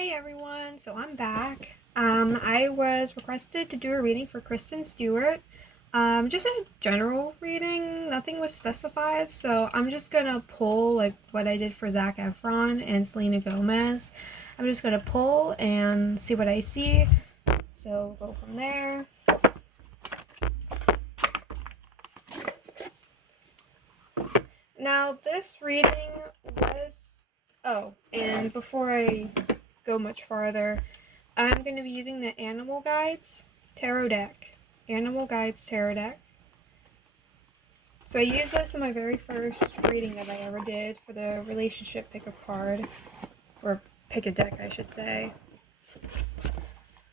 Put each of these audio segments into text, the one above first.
Hey everyone, so I'm back. I was requested to do a reading for Kristen Stewart. Just a general reading, nothing was specified, so I'm just gonna pull like what I did for Zac Efron and Selena Gomez. I'm just gonna pull and see what I see, so go from there. Now this reading was, and before I go much farther, I'm going to be using the Animal Guides Tarot deck. Animal Guides Tarot deck. So I used this in my very first reading that I ever did for the relationship pick a card. Or pick a deck, I should say.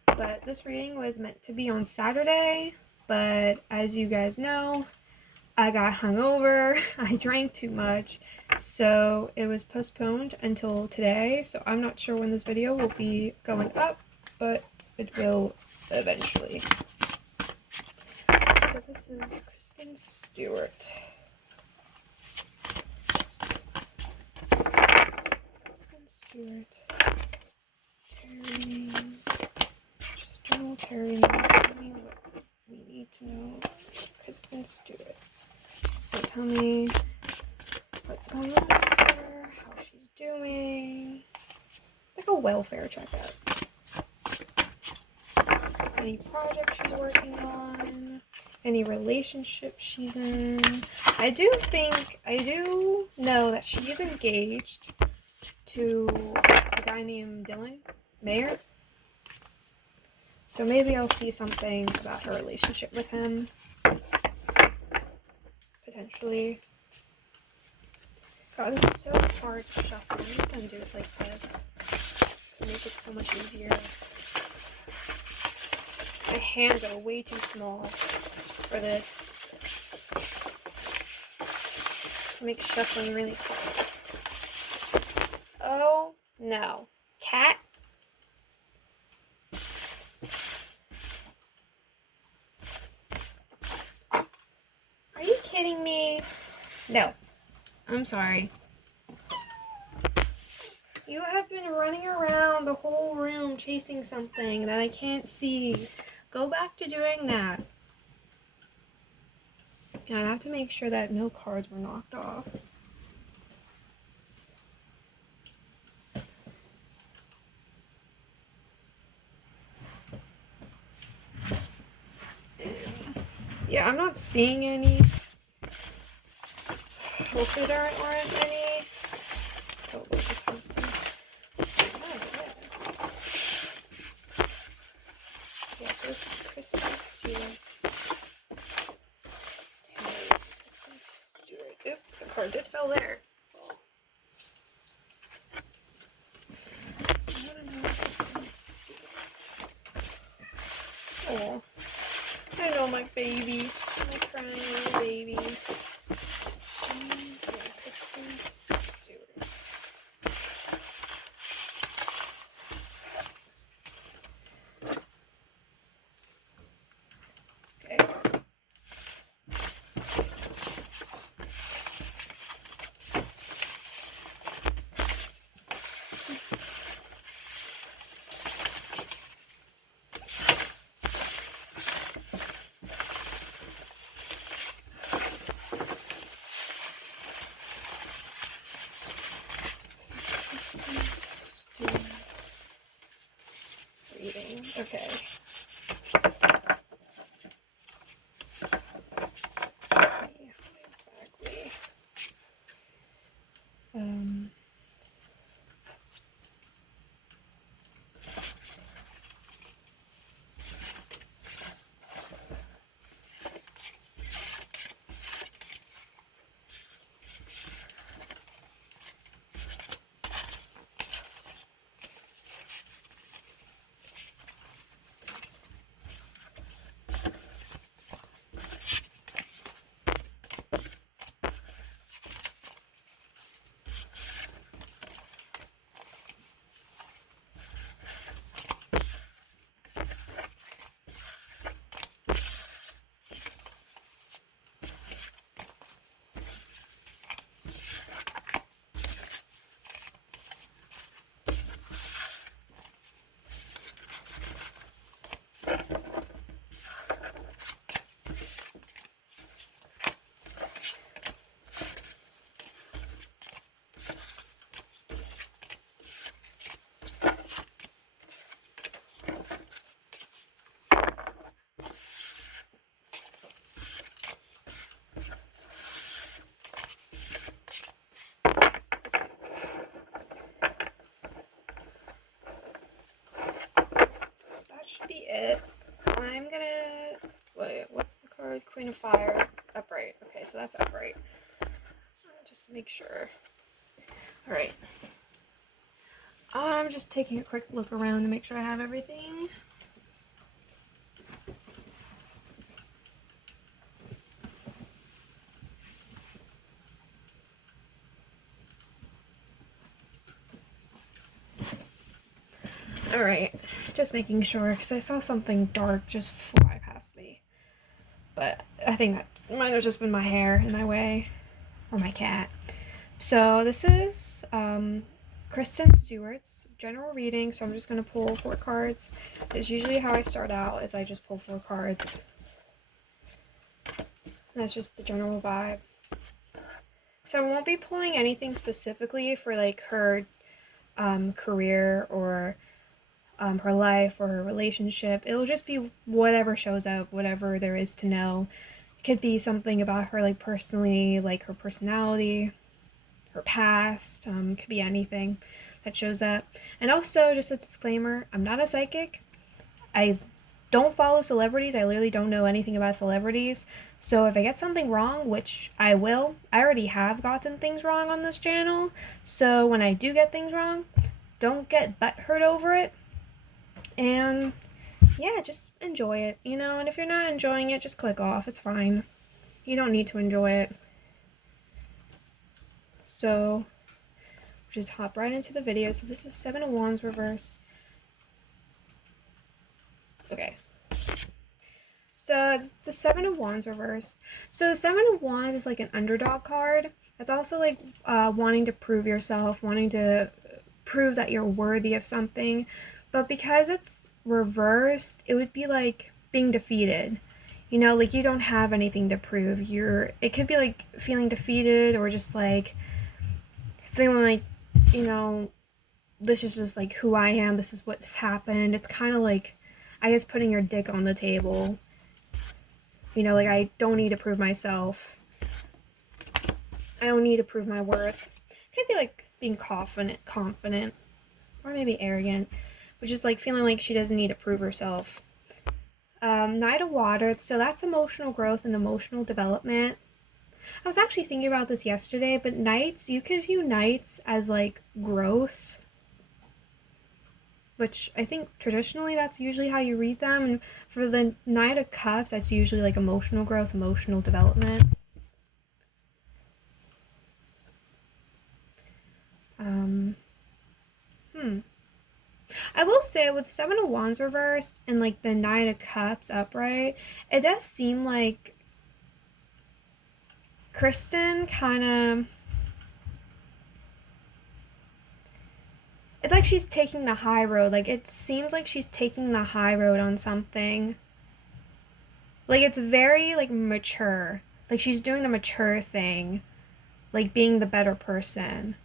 But this reading was meant to be on Saturday, but as you guys know, I got hungover, I drank too much, so it was postponed until today. So I'm not sure when this video will be going up, but it will eventually. So this is Kristen Stewart. Kristen Stewart. Tarot. Just general tarot. Tell me what we need to know about Kristen Stewart. So tell me what's going on with her, how she's doing. Like a welfare checkup. Any project she's working on, any relationship she's in. I do know that she's engaged to a guy named Dylan Mayer. So maybe I'll see something about her relationship with him. Potentially. God, this is so hard to shuffle. I'm just gonna do it like this. To make it so much easier. My hands are way too small for this. To make shuffling really quick. Oh no. Cat? Are you kidding me? No. I'm sorry. You have been running around the whole room chasing something that I can't see. Go back to doing that. Yeah, I have to make sure that no cards were knocked off. Yeah, I'm not seeing any. Hopefully there aren't any. Oh, we'll just have to. Yes, this is Kristen Stewart's. Kristen Stewart. Oop, the card did fell there. So I want to know Kristen Stewart. Oh, I know my baby. My crying little baby. Yeah, Kristen Stewart. Okay. Reading. Okay. Exactly. be it. I'm gonna, wait, what's the card? Queen of Fire, upright. Okay, so that's upright. Just to make sure. Alright. I'm just taking a quick look around to make sure I have everything. Alright, just making sure, because I saw something dark just fly past me. But I think that might have just been my hair in my way, or my cat. So this is Kristen Stewart's general reading, so I'm just going to pull 4 cards. It's usually how I start out, is I just pull 4 cards. And that's just the general vibe. So I won't be pulling anything specifically for like her career or her life or her relationship. It'll just be whatever shows up, whatever there is to know. It could be something about her like personally, like her personality, her past, could be anything that shows up. And also, just a disclaimer, I'm not a psychic. I don't follow celebrities. I literally don't know anything about celebrities. So if I get something wrong, which I will, I already have gotten things wrong on this channel. So when I do get things wrong, don't get butthurt over it. And yeah, just enjoy it, you know? And if you're not enjoying it, just click off. It's fine. You don't need to enjoy it. So just hop right into the video. So this is 7 of Wands reversed. Okay. So the 7 of Wands reversed. So the 7 of Wands is like an underdog card. It's also like wanting to prove yourself, wanting to prove that you're worthy of something. But because it's reversed, it would be like being defeated. You know, like you don't have anything to prove. It could be like feeling defeated or just like feeling like, you know, this is just like who I am, this is what's happened. It's kind of like, I guess, putting your dick on the table. You know, like I don't need to prove myself. I don't need to prove my worth. It could be like being confident, or maybe arrogant, but just like feeling like she doesn't need to prove herself. Knight of Water, so that's emotional growth and emotional development. I was actually thinking about this yesterday, but knights, you can view knights as like growth, which I think traditionally that's usually how you read them. And for the Knight of Cups, that's usually like emotional growth, emotional development. I will say with 7 of Wands reversed and like the Knight of Cups upright, it does seem like Kristen kind of, it's like she's taking the high road. Like it seems like she's taking the high road on something. Like it's very like mature. Like she's doing the mature thing, like being the better person,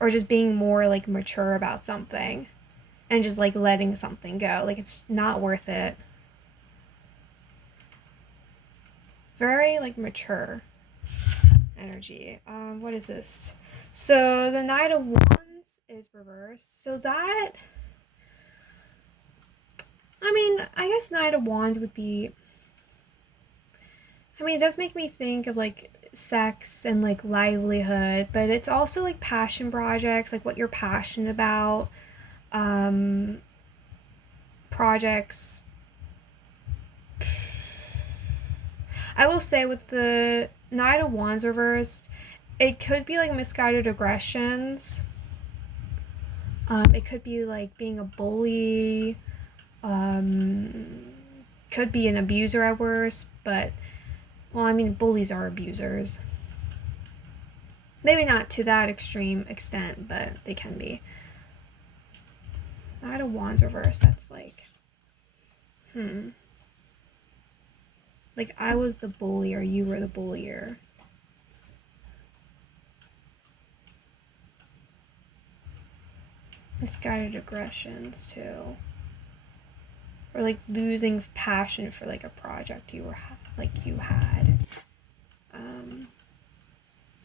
or just being more like mature about something and just like letting something go. Like it's not worth it. Very like mature energy. What is this? So the Knight of Wands is reversed. So that, I mean, I guess Knight of Wands would be, I mean, it does make me think of like sex and like livelihood, but it's also like passion projects, like what you're passionate about, projects. I will say with the Knight of Wands reversed, it could be like misguided aggressions. It could be like being a bully. Could be an abuser at worst, but, well, I mean, bullies are abusers. Maybe not to that extreme extent, but they can be. Knight of Wands reversed, that's like, like I was the bully or you were the bullier. Misguided aggressions too, or like losing passion for like a project you had.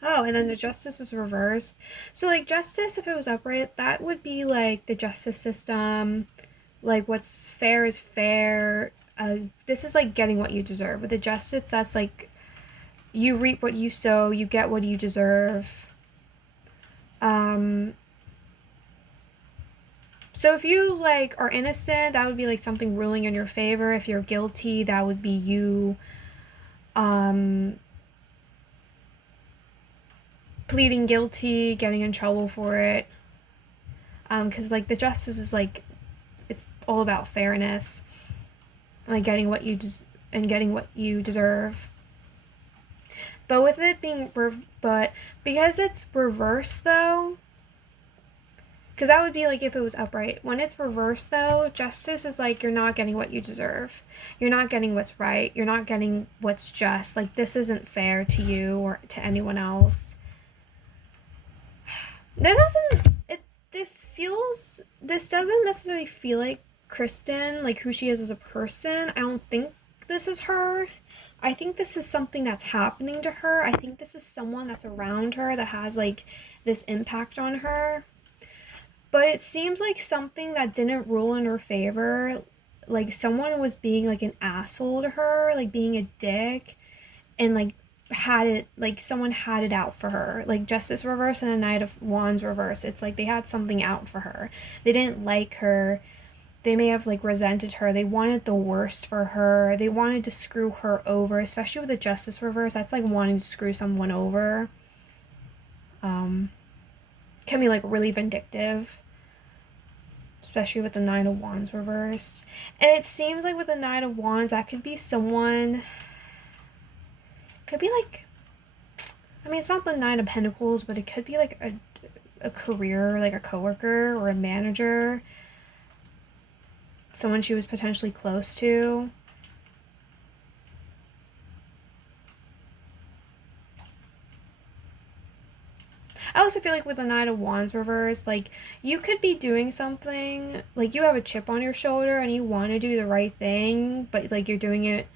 Oh, and then the Justice was reversed. So like Justice, if it was upright, that would be like the justice system, Like, what's fair is fair. This is like getting what you deserve. With the justice, that's like you reap what you sow, you get what you deserve. So if you like are innocent, that would be like something ruling in your favor. If you're guilty, that would be you pleading guilty, getting in trouble for it. Because like the justice is like, it's all about fairness, like getting what you getting what you deserve. But with it being but because it's reversed though, because that would be like if it was upright. When it's reversed though, justice is like you're not getting what you deserve. You're not getting what's right. You're not getting what's just. Like this isn't fair to you or to anyone else. This doesn't necessarily feel like Kristen, like who she is as a person. I don't think this is her. I think this is something that's happening to her. I think this is someone that's around her that has like this impact on her. But it seems like something that didn't rule in her favor. Like someone was being like an asshole to her, like being a dick, and like someone had it out for her. Like Justice reverse and a Knight of Wands reverse. It's like they had something out for her. They didn't like her. They may have like resented her. They wanted the worst for her. They wanted to screw her over, especially with the Justice reverse. That's like wanting to screw someone over. Can be like really vindictive, especially with the Nine of Wands reversed. And it seems like with the Nine of Wands, that could be someone, could be like, I mean, it's not the Nine of Pentacles, but it could be like a career, like a coworker or a manager, someone she was potentially close to. I also feel like with the Nine of Wands reversed, like you could be doing something, like you have a chip on your shoulder and you want to do the right thing, but like you're doing it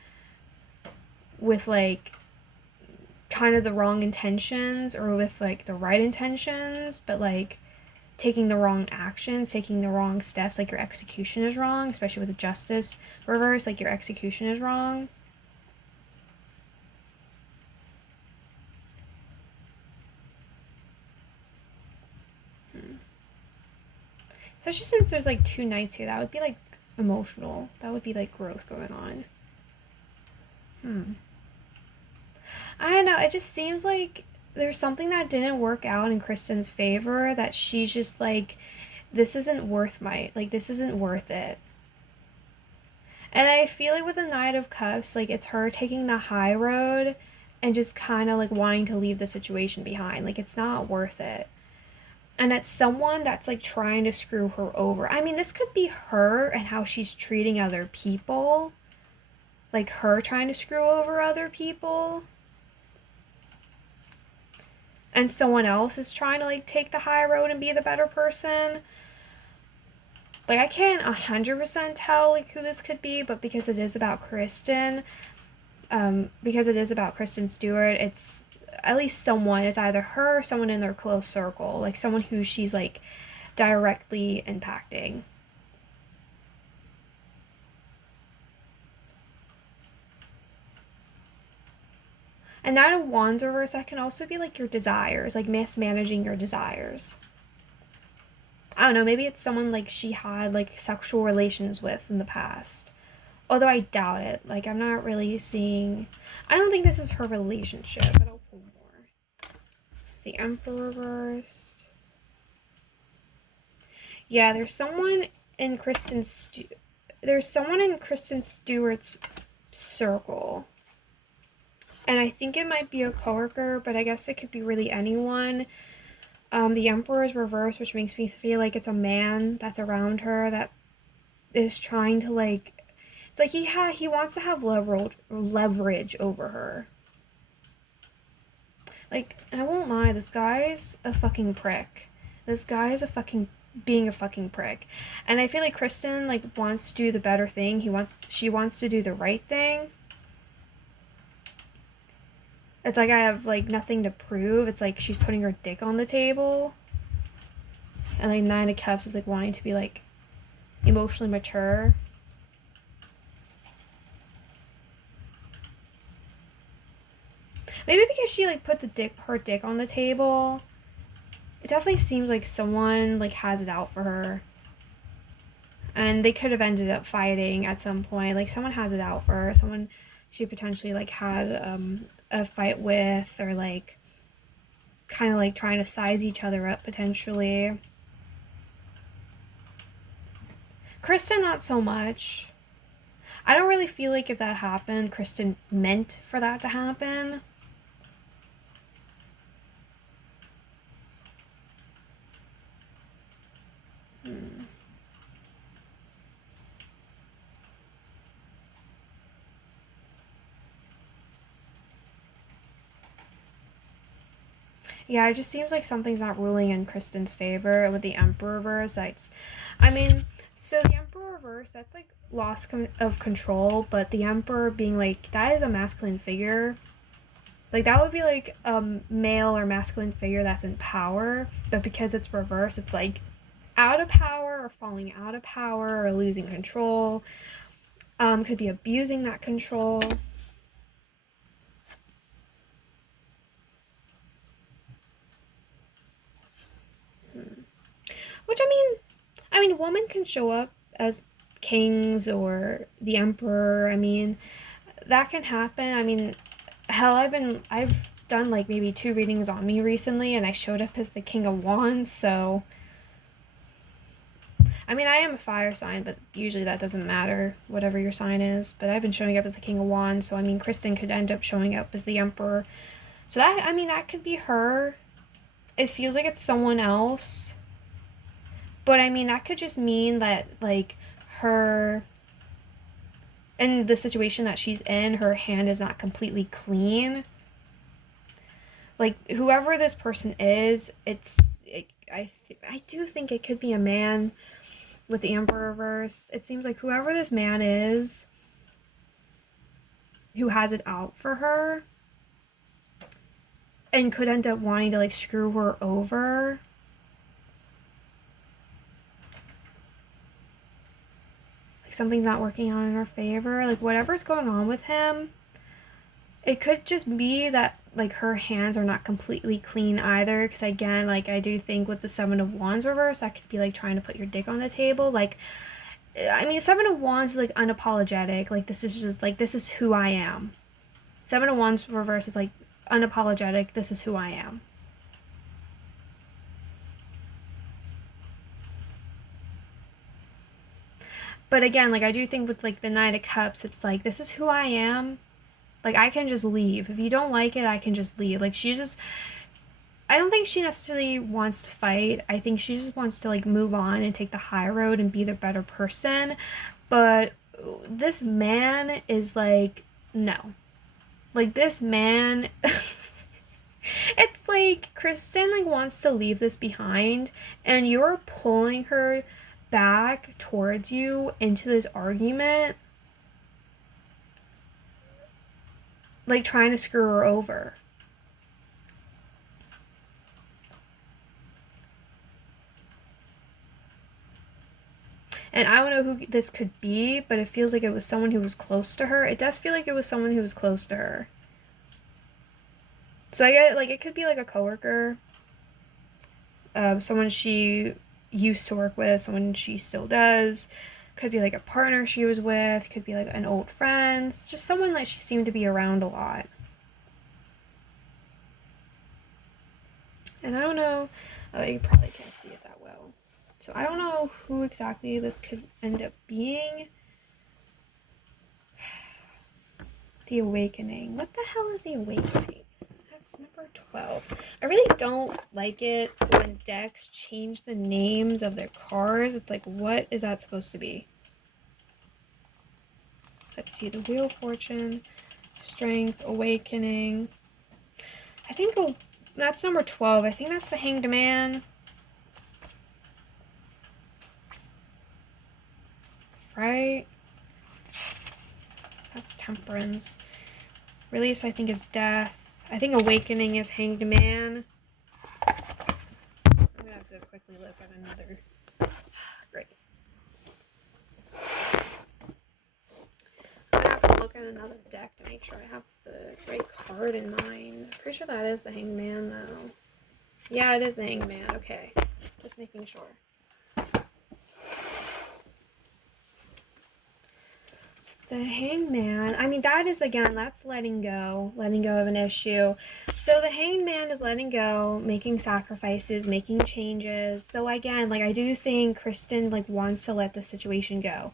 with like kind of the wrong intentions or with like the right intentions, but like taking the wrong actions, taking the wrong steps, like your execution is wrong, especially with the Justice reverse, like your execution is wrong. Especially since there's like two knights here, that would be like emotional. That would be like growth going on. I don't know, it just seems like there's something that didn't work out in Kristen's favor, that she's just like, this isn't worth this isn't worth it. And I feel like with the Knight of Cups, like it's her taking the high road and just kind of like wanting to leave the situation behind. Like it's not worth it. And it's someone that's like trying to screw her over. I mean, this could be her and how she's treating other people. Like her trying to screw over other people. And someone else is trying to like take the high road and be the better person. Like I can't 100% tell like who this could be, but because it is about Kristen, because it is about Kristen Stewart, it's at least someone. It's either her or someone in their close circle, like someone who she's like directly impacting. And Nine of Wands reverse, that can also be like your desires, like mismanaging your desires. I don't know, maybe it's someone like she had like sexual relations with in the past. Although I doubt it. Like I'm not really seeing, I don't think this is her relationship. I don't pull more. The Emperor reversed. Yeah, there's someone in Kristen Stewart's circle. And I think it might be a coworker, but I guess it could be really anyone. The Emperor is reversed, which makes me feel like it's a man that's around her that is trying to like, it's like he wants to have leverage over her. Like, I won't lie, this guy's a fucking prick. This guy is being a fucking prick. And I feel like Kristen like wants to do the better thing. She wants to do the right thing. It's like I have like nothing to prove. It's like she's putting her dick on the table. And like Nine of Cups is like wanting to be like emotionally mature. Maybe because she like put her dick on the table. It definitely seems like someone like has it out for her. And they could have ended up fighting at some point. Like someone has it out for her. Someone she potentially like had a fight with, or like kind of like trying to size each other up potentially. Kristen, not so much. I don't really feel like if that happened, Kristen meant for that to happen. Yeah, it just seems like something's not ruling in Kristen's favor with the Emperor reverse. I mean, so the Emperor reverse, that's like loss of control, but the Emperor being like, that is a masculine figure. Like, that would be like a male or masculine figure that's in power, but because it's reverse, it's like out of power or falling out of power or losing control. Could be abusing that control. Which I mean, women can show up as kings or the emperor. I mean, that can happen. I mean, hell, I've done like maybe 2 readings on me recently, and I showed up as the King of Wands. So, I mean, I am a fire sign, but usually that doesn't matter, whatever your sign is. But I've been showing up as the King of Wands, so I mean, Kristen could end up showing up as the Emperor. So that, I mean, that could be her. It feels like it's someone else. But I mean, that could just mean that, like, her, in the situation that she's in, her hand is not completely clean. Like, whoever this person is, I do think it could be a man with the Emperor reversed. It seems like whoever this man is, who has it out for her, and could end up wanting to, like, screw her over. Something's not working out in her favor, like whatever's going on with him, it could just be that like her hands are not completely clean either, because again, like I do think with the 7 of Wands reverse, that could be like trying to put your dick on the table. Like, I mean, 7 of Wands is like unapologetic, like this is just like, this is who I am. 7 of Wands reverse is like unapologetic, this is who I am. But again, like I do think with like the 9 of Cups, it's like, this is who I am. Like, I can just leave. If you don't like it, I can just leave. Like, I don't think she necessarily wants to fight. I think she just wants to, like, move on and take the high road and be the better person. But this man is like, no. Like, this man, it's like, Kristen, like, wants to leave this behind, and you're pulling her back towards you into this argument, like trying to screw her over. And I don't know who this could be, but it feels like it was someone who was close to her. It does feel like it was someone who was close to her. So I get, like, it could be like a coworker, someone she used to work with, someone she still does. Could be like a partner she was with, could be like an old friend. It's just someone that she seemed to be around a lot. And I don't know, you probably can't see it that well. So I don't know who exactly this could end up being. The Awakening. What the hell is the Awakening? That's number 12. I really don't like it when decks change the names of their cards. It's like, what is that supposed to be? Let's see, the Wheel of Fortune, Strength, Awakening. I think that's number 12. I think that's the Hanged Man. Right? That's Temperance. Release, I think, is Death. I think Awakening is Hanged Man. I'm gonna have to quickly look at another. Great. another deck to make sure I have the right card in mind. I'm pretty sure that is the Hangman, though. Yeah, it is the Hangman. Okay. Just making sure. So the Hangman, I mean, that is, again, that's letting go of an issue. So the Hangman is letting go, making sacrifices, making changes. So again, like, I do think Kristen, like, wants to let the situation go.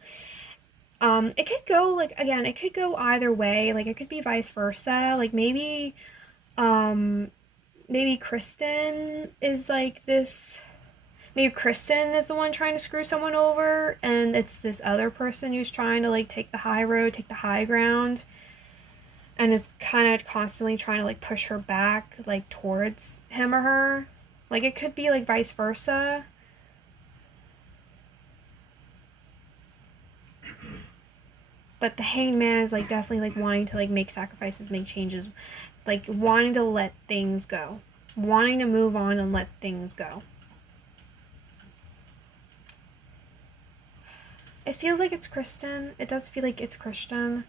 It could go, like, again, it could go either way. Like, it could be vice versa. Like, maybe Kristen is like this. Maybe Kristen is the one trying to screw someone over, and it's this other person who's trying to, like, take the high road, take the high ground, and is kind of constantly trying to, like, push her back, like, towards him or her. Like, it could be, like, vice versa. But the Hangman is, like, definitely, like, wanting to, like, make sacrifices, make changes, like, wanting to let things go, wanting to move on and let things go. It feels like it's Kristen. It does feel like it's Kristen.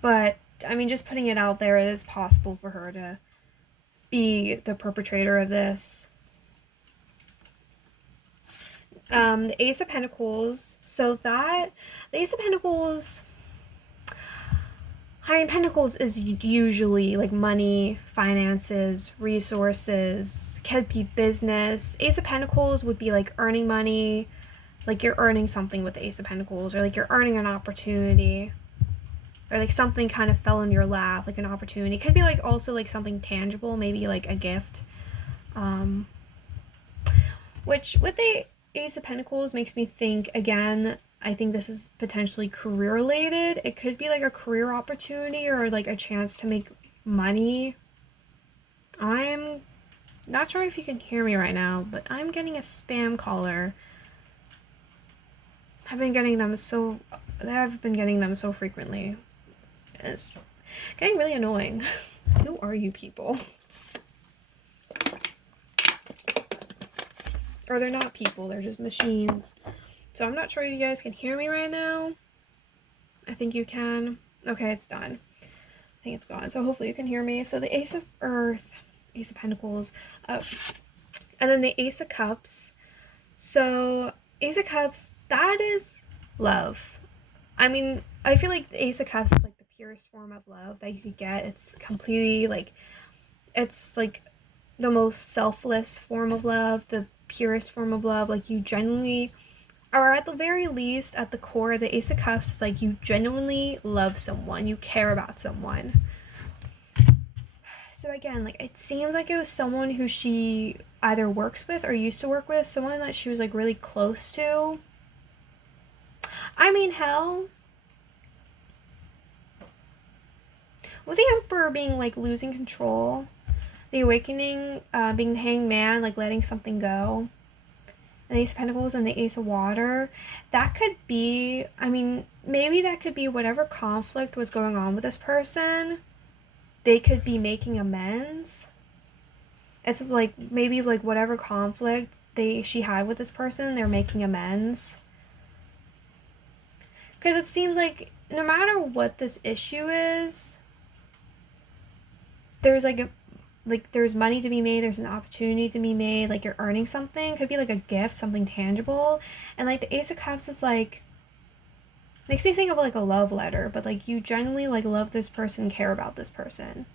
But, I mean, just putting it out there, it is possible for her to be the perpetrator of this. The Ace of Pentacles. So the Ace of Pentacles, I mean, Pentacles is usually, like, money, finances, resources, could be business. Ace of Pentacles would be, like, earning money, like, you're earning something with the Ace of Pentacles, or, like, you're earning an opportunity, or, like, something kind of fell in your lap, like, an opportunity. It could be, like, also, like, something tangible, maybe, like, a gift. Which, with the Ace of Pentacles, makes me think, again, I think this is potentially career related. It could be, like, a career opportunity or, like, a chance to make money. I'm not sure if you can hear me right now, but I'm getting a spam caller. I've been getting them so frequently. It's getting really annoying. Who are you people? Or they're not people, they're just machines. So I'm not sure if you guys can hear me right now. I think you can. Okay, it's done. I think it's gone. So hopefully you can hear me. So the Ace of Earth, Ace of Pentacles, and then the Ace of Cups. So Ace of Cups, that is love. I mean, I feel like the Ace of Cups is, like, the purest form of love that you could get. It's completely, like, it's, like, the most selfless form of love, the purest form of love. Like, you genuinely, or at the very least, at the core, the Ace of Cups is, like, you genuinely love someone, you care about someone. So again, like, it seems like it was someone who she either works with or used to work with, someone that she was, like, really close to. I mean, hell, with the Emperor being, like, losing control, the Awakening being the Hangman, like, letting something go, and the Ace of Pentacles and the Ace of Water, that could be, I mean, maybe that could be whatever conflict was going on with this person, they could be making amends. It's, like, maybe, like, whatever conflict she had with this person, they're making amends. Because it seems like no matter what this issue is, there's, like, there's money to be made, there's an opportunity to be made, like, you're earning something. Could be, like, a gift, something tangible. And, like, the Ace of Cups is, like, makes me think of, like, a love letter, but, like, you genuinely, like, love this person, care about this person.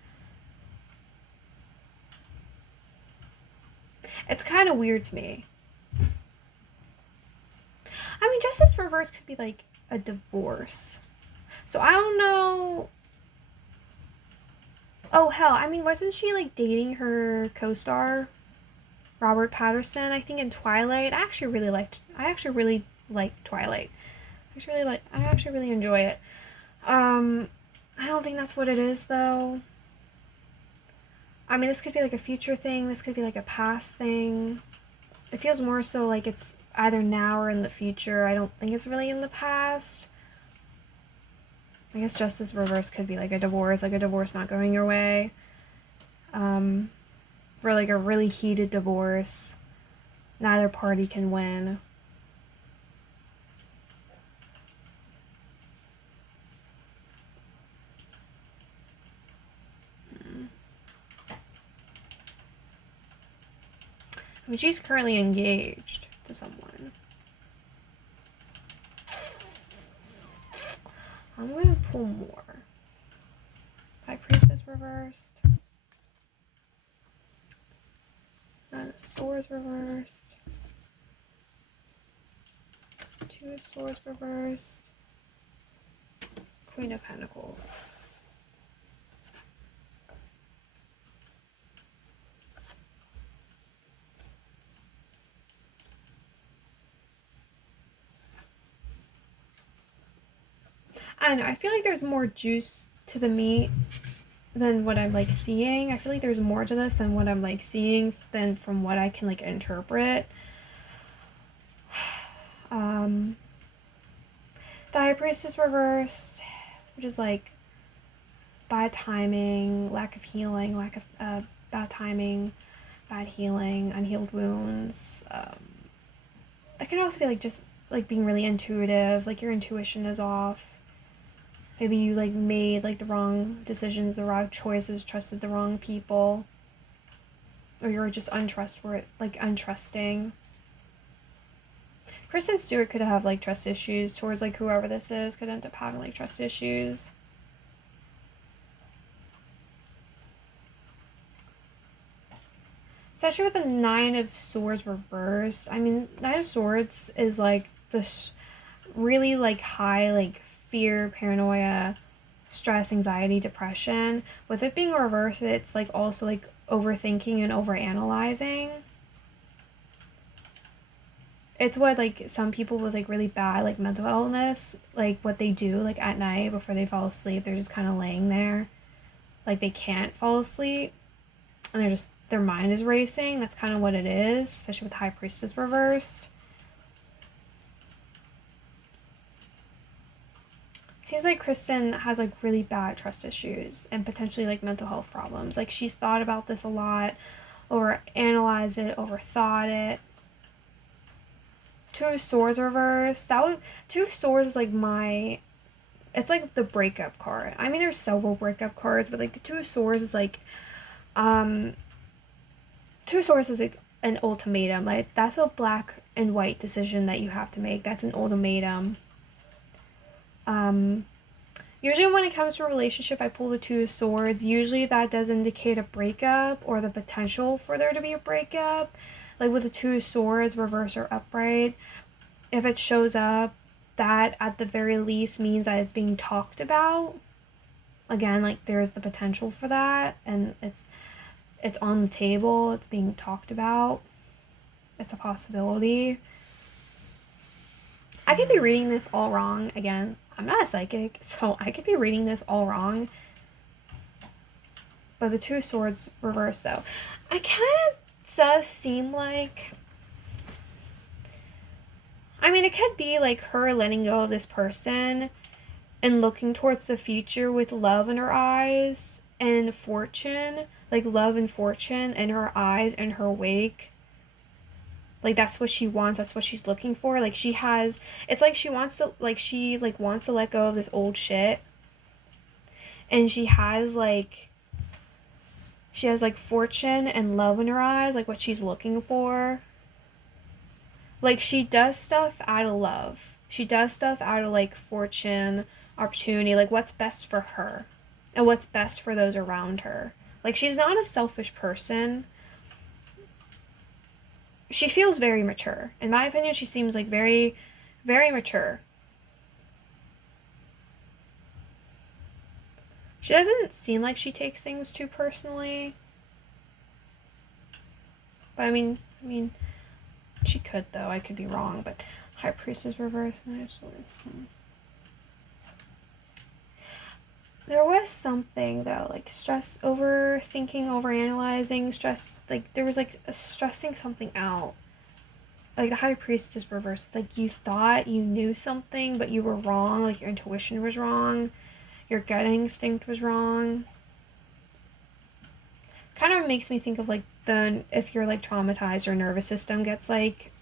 It's kind of weird to me. I mean, Justice Reverse could be, like, a divorce. So I don't know. Oh, hell, I mean, wasn't she, like, dating her co-star, Robert Patterson, I think, in Twilight? I actually really like Twilight. I actually really enjoy it. I don't think that's what it is, though. I mean, this could be, like, a future thing, this could be, like, a past thing. It feels more so like it's either now or in the future. I don't think it's really in the past. I guess Justice Reverse could be, like, a divorce not going your way. For, like, a really heated divorce. Neither party can win. I mean, she's currently engaged to someone. I'm gonna pull more. High Priestess reversed. Nine of Swords reversed. Two of Swords reversed. Queen of Pentacles. I don't know, I feel like there's more juice to the meat than what I'm like seeing. I feel like there's more to this than what I'm like seeing than from what I can like interpret. The High Priestess reversed, which is like bad timing, lack of healing, lack of bad timing, bad healing, unhealed wounds. That can also be like just like being really intuitive, like your intuition is off. Maybe you like made like the wrong decisions, the wrong choices, trusted the wrong people, or you're just untrusting. Kristen Stewart could have like trust issues towards like whoever this is, could end up having like trust issues. Especially with the Nine of Swords reversed. I mean, Nine of Swords is like this really like high like fear, paranoia, stress, anxiety, depression. With it being reversed, it's like also like overthinking and overanalyzing. It's what like some people with like really bad like mental illness, like what they do like at night before they fall asleep, they're just kind of laying there like they can't fall asleep and their mind is racing. That's kind of what it is, especially with High Priestess reversed. Seems like Kristen has like really bad trust issues and potentially like mental health problems. Like she's thought about this a lot, over analyzed it, overthought it. Two of Swords reversed. Two of Swords is like it's like the breakup card. I mean, there's several breakup cards, but like the Two of Swords is like, Two of Swords is like an ultimatum. Like that's a black and white decision that you have to make. That's an ultimatum. Usually when it comes to a relationship, I pull the Two of Swords. Usually that does indicate a breakup or the potential for there to be a breakup. Like with the Two of Swords, reverse or upright, if it shows up, that at the very least means that it's being talked about. Again, like there's the potential for that, and it's on the table, it's being talked about. It's a possibility. I could be reading this all wrong. Again, I'm not a psychic, so I could be reading this all wrong. But the Two of Swords reversed, though. I kind of does seem like... I mean, it could be like her letting go of this person and looking towards the future with love in her eyes and fortune. Like love and fortune in her eyes and her wake. Like that's what she wants, that's what she's looking for. Like she has, it's like she wants to let go of this old shit. And she has like fortune and love in her eyes, like what she's looking for. Like she does stuff out of love. She does stuff out of like fortune, opportunity, like what's best for her and what's best for those around her. Like she's not a selfish person. She feels very mature. In my opinion, she seems like very, very mature. She doesn't seem like she takes things too personally. But I mean, she could though. I could be wrong. But High Priestess reverse. There was something though, like stress, overthinking, overanalyzing, stress. Like there was like a stressing something out. Like the High Priestess reversed. Like you thought you knew something, but you were wrong. Like your intuition was wrong. Your gut instinct was wrong. Kind of makes me think of like if you're like traumatized, your nervous system gets like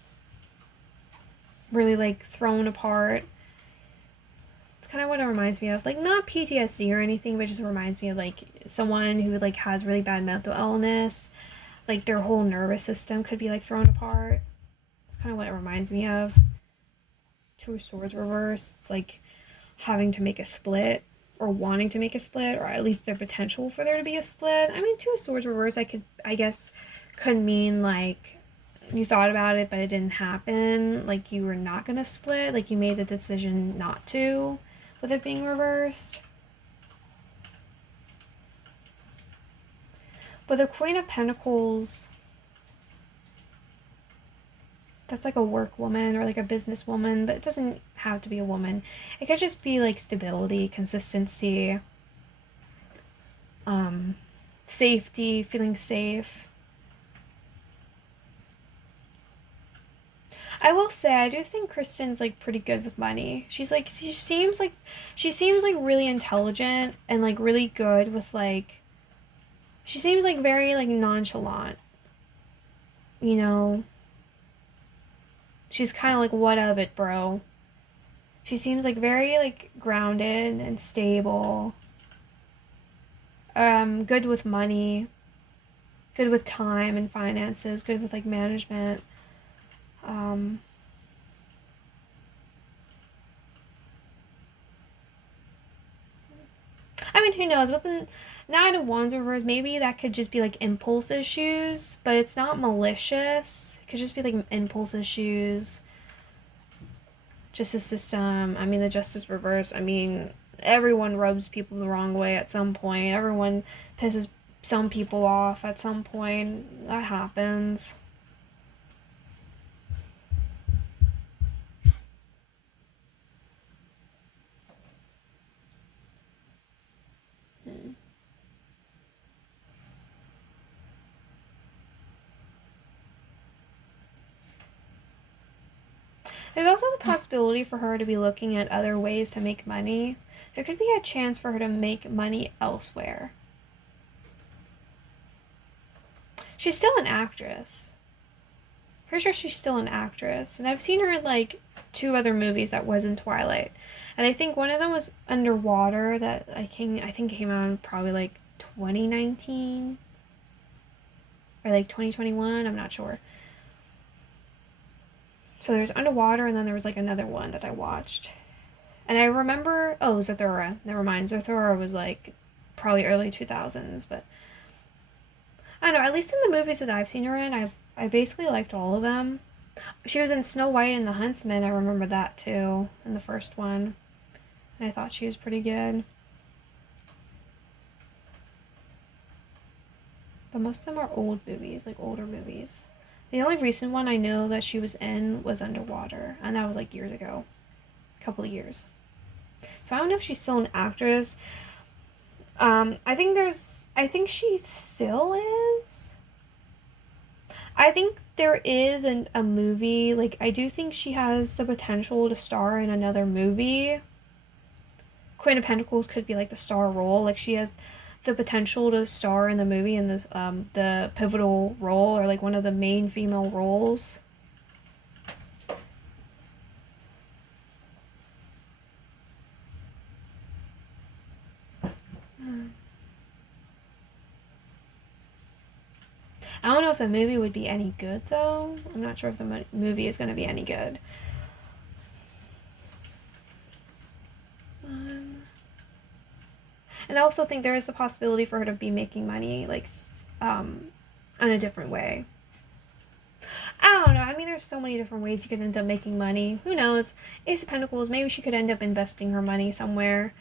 really like thrown apart. It's kind of what it reminds me of. Like not PTSD or anything, but it just reminds me of like someone who like has really bad mental illness. like their whole nervous system could be like thrown apart. It's kind of what it reminds me of. Two of Swords reversed. It's like having to make a split or wanting to make a split, or at least the potential for there to be a split. I mean, Two of Swords reversed, I guess could mean like you thought about it but it didn't happen, like you were not gonna split, like you made the decision not to, with it being reversed. But the Queen of Pentacles, that's like a work woman or like a business woman, but it doesn't have to be a woman. It could just be like stability, consistency, safety, feeling safe. I will say I do think Kristen's like pretty good with money. She seems like really intelligent and like really good with like, she seems like very like nonchalant. You know, she's kind of like, what of it, bro? She seems like very like grounded and stable. Good with money, good with time and finances, good with like management. I mean, who knows? With the Nine of Wands reverse, maybe that could just be like impulse issues, but it's not malicious. It could just be like impulse issues. Just a system. I mean, the Justice reverse, I mean, everyone rubs people the wrong way at some point. Everyone pisses some people off at some point. That happens. There's also the possibility for her to be looking at other ways to make money. There could be a chance for her to make money elsewhere. She's still an actress. Pretty sure she's still an actress. And I've seen her in like 2 other movies that wasn't Twilight. And I think one of them was Underwater that I think came out in probably like 2019 or like 2021, I'm not sure. So there's Underwater, and then there was like another one that I watched. And I remember, Zathura. Never mind. Zathura was like probably early 2000s, but I don't know, at least in the movies that I've seen her in, I basically liked all of them. She was in Snow White and the Huntsman, I remember that too, in the first one. And I thought she was pretty good. But most of them are old movies, like older movies. The only recent one I know that she was in was Underwater, and that was like years ago. A couple of years. So I don't know if she's still an actress. I think she still is. I think there is a movie, like, I do think she has the potential to star in another movie. Queen of Pentacles could be, like, the star role. Like, she has the potential to star in the movie in the pivotal role, or, like, one of the main female roles. I don't know if the movie would be any good, though. I'm not sure if the movie is going to be any good. And I also think there is the possibility for her to be making money, like, in a different way. I don't know. I mean, there's so many different ways you could end up making money. Who knows? Ace of Pentacles, maybe she could end up investing her money somewhere.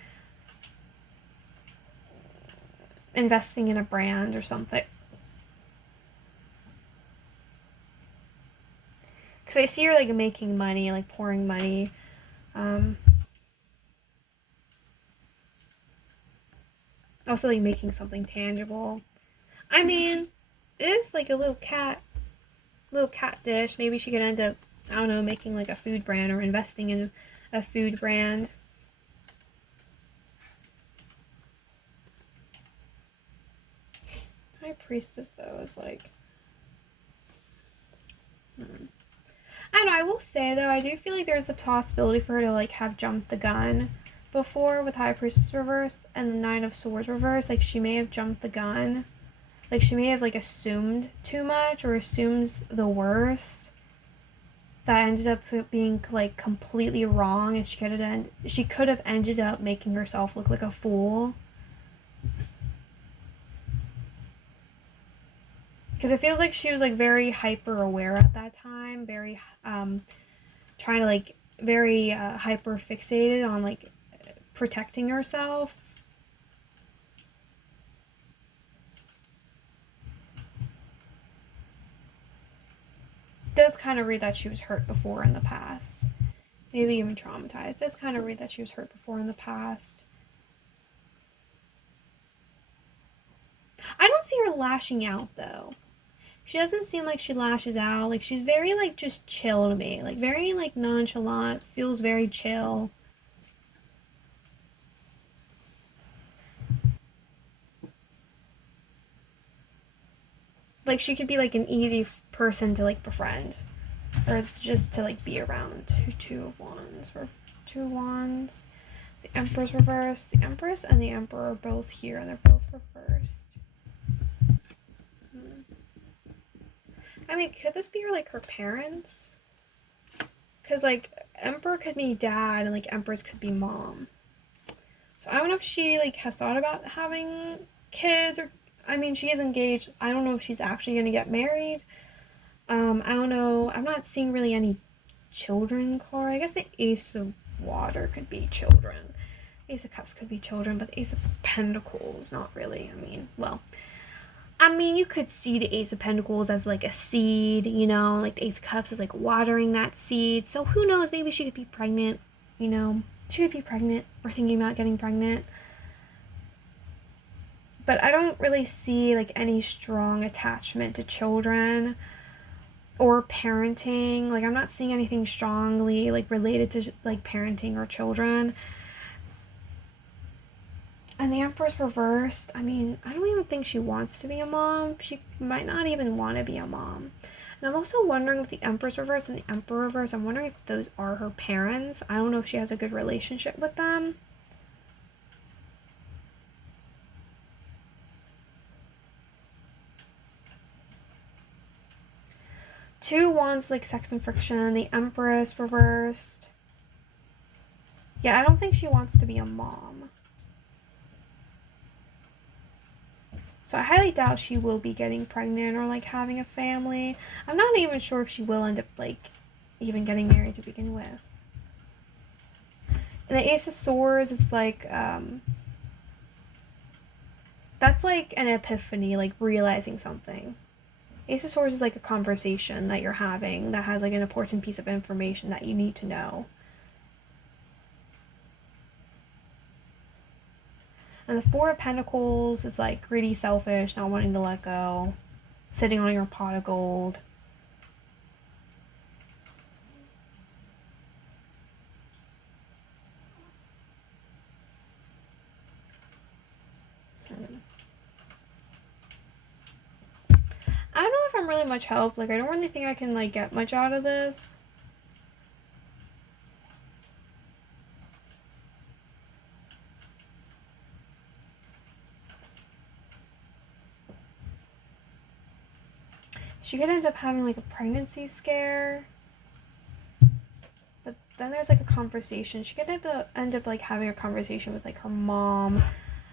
Investing in a brand or something. Because I see her, like, making money, like, pouring money. Also, like, making something tangible. I mean, it is, like, a little cat dish. Maybe she could end up, I don't know, making, like, a food brand or investing in a food brand. High Priestess, though, is, like... I don't know, I will say, though, I do feel like there's a possibility for her to, like, have jumped the gun before with High Priestess reversed and the Nine of Swords reversed. Like, she may have jumped the gun. Like, she may have, like, assumed too much or assumes the worst that ended up being, like, completely wrong, and she could have ended up making herself look like a fool. Because it feels like she was, like, very hyper aware at that time, very trying to, like, very hyper fixated on, like, protecting herself. Does kind of read that she was hurt before in the past. Maybe even traumatized. Does kind of read that she was hurt before in the past. I don't see her lashing out, though. She doesn't seem like she lashes out. Like, she's very, like, just chill to me. Like, very, like, nonchalant. Feels very chill. Like, she could be, like, an easy person to, like, befriend. Or just to, like, be around. Two of Wands. Two of Wands. The Empress reversed. The Empress and the Emperor are both here, and they're both reversed. I mean, could this be her, like, her parents? Because, like, Emperor could be dad, and, like, Empress could be mom. So I don't know if she, like, has thought about having kids, or, I mean, she is engaged. I don't know if she's actually going to get married. I don't know. I'm not seeing really any children card. I guess the Ace of Water could be children. Ace of Cups could be children, but the Ace of Pentacles, not really. I mean, you could see the Ace of Pentacles as, like, a seed, you know, like the Ace of Cups is, like, watering that seed. So who knows, maybe she could be pregnant, you know. She could be pregnant or thinking about getting pregnant. But I don't really see, like, any strong attachment to children or parenting. Like, I'm not seeing anything strongly, like, related to, like, parenting or children. And the Empress reversed. I mean, I don't even think she wants to be a mom. She might not even want to be a mom. And I'm also wondering with the Empress reverse and the Emperor reverse, I'm wondering if those are her parents. I don't know if she has a good relationship with them. Two Wands, like, sex and friction. The Empress reversed. Yeah, I don't think she wants to be a mom. So I highly doubt she will be getting pregnant or, like, having a family. I'm not even sure if she will end up, like, even getting married to begin with. And the Ace of Swords, it's like, that's like an epiphany, like realizing something. Ace of Swords is like a conversation that you're having that has, like, an important piece of information that you need to know. And the Four of Pentacles is like greedy, selfish, not wanting to let go, sitting on your pot of gold. I don't know if I'm really much help. Like, I don't really think I can, like, get much out of this. She could end up having, like, a pregnancy scare. But then there's, like, a conversation. She could end up like, having a conversation with, like, her mom.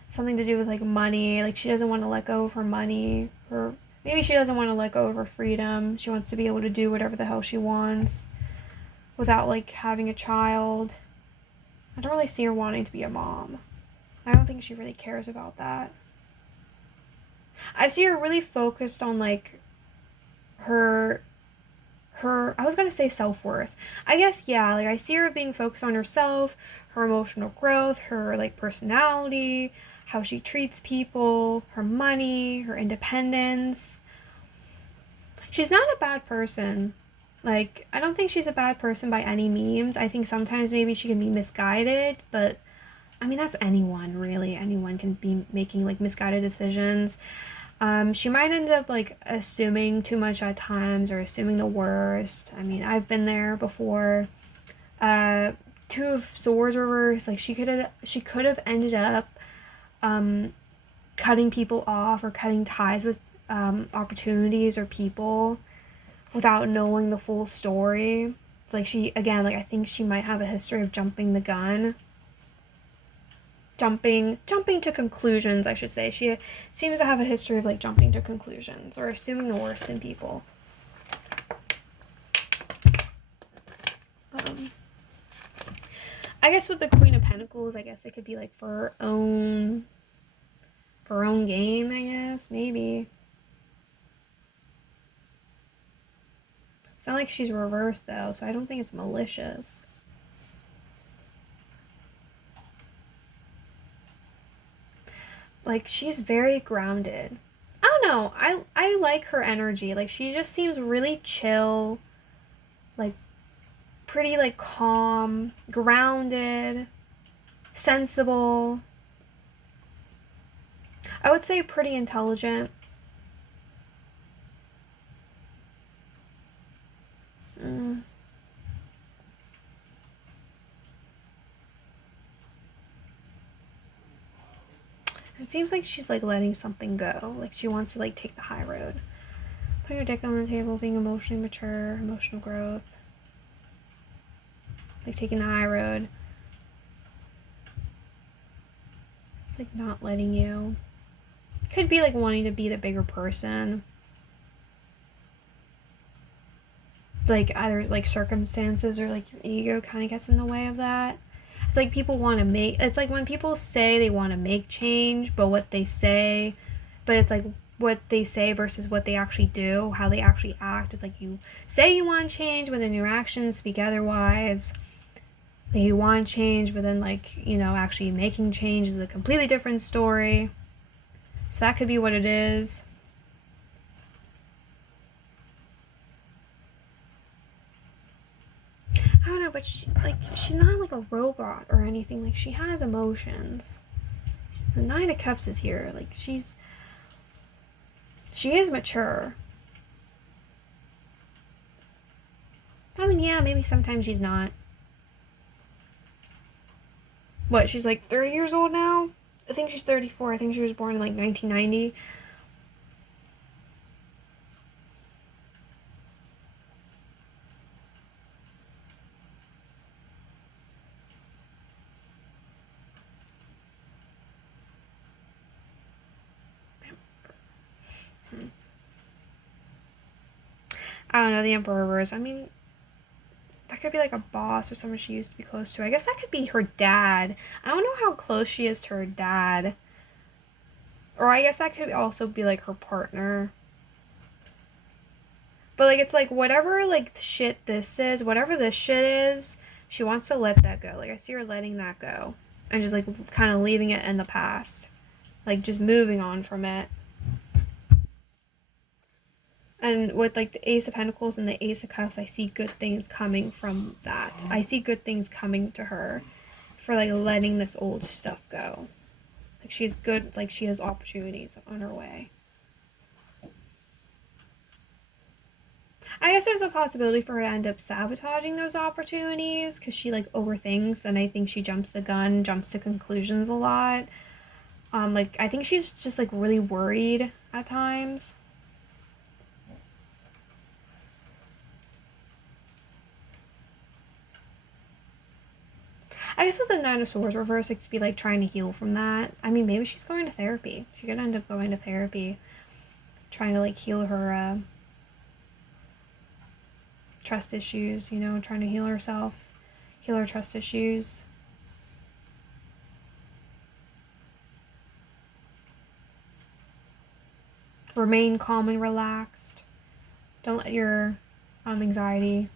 Something to do with, like, money. Like, she doesn't want to let go of her money. Or maybe she doesn't want to let go of her freedom. She wants to be able to do whatever the hell she wants without, like, having a child. I don't really see her wanting to be a mom. I don't think she really cares about that. I see her really focused on, like, her I was gonna say self-worth. I guess, yeah, like, I see her being focused on herself, her emotional growth, her, like, personality, how she treats people, her money, her independence. She's not a bad person. Like, I don't think she's a bad person by any means. I think sometimes maybe she can be misguided, but I mean, that's anyone, really. Anyone can be making, like, misguided decisions. She might end up, like, assuming too much at times or assuming the worst. I mean, I've been there before. Two of Swords reverse. Like, she could have ended up cutting people off or cutting ties with opportunities or people without knowing the full story. Like she, again, like I think she might have a history of jumping the gun. Jumping to conclusions, I should say. She seems to have a history of like jumping to conclusions or assuming the worst in people. I guess with the Queen of Pentacles, I guess it could be like for her own gain, I guess, maybe. It's not like she's reversed though, so I don't think it's malicious. Like she's very grounded. I don't know. I like her energy. Like she just seems really chill, like pretty like calm, grounded, sensible. I would say pretty intelligent. It seems like she's like letting something go. Like she wants to like take the high road. Putting your dick on the table, being emotionally mature, emotional growth. Like taking the high road. It's like not letting you. Could be like wanting to be the bigger person. Like either like circumstances or like your ego kind of gets in the way of that. It's like people want to make, it's like when people say they want to make change, but it's like what they say versus what they actually do, how they actually act. It's like you say you want change, but then your actions speak otherwise. Like you want change, but then like, you know, actually making change is a completely different story. So that could be what it is. I don't know, but she's not like a robot or anything. Like she has emotions. The Nine of Cups is here. Like she is mature. I mean, yeah, maybe sometimes she's not. What, she's like 30 years old now? I think she's 34. I think she was born in like 1990. I don't know, the Emperor reverse. I mean, that could be like a boss or someone she used to be close to. I guess that could be her dad. I don't know how close she is to her dad. Or I guess that could also be like her partner. But like it's like whatever like shit this is, whatever this shit is, she wants to let that go. Like I see her letting that go. And just like kind of leaving it in the past. Like just moving on from it. And with like the Ace of Pentacles and the Ace of Cups, I see good things coming from that. I see good things coming to her for like letting this old stuff go. Like she's good, like she has opportunities on her way. I guess there's a possibility for her to end up sabotaging those opportunities because she like overthinks, and I think she jumps the gun, jumps to conclusions a lot. Like I think she's just like really worried at times. I guess with the Nine of Swords reverse, it could be like trying to heal from that. I mean, maybe she's going to therapy. She could end up going to therapy, trying to like heal her trust issues, you know, trying to heal herself, heal her trust issues. Remain calm and relaxed. Don't let your anxiety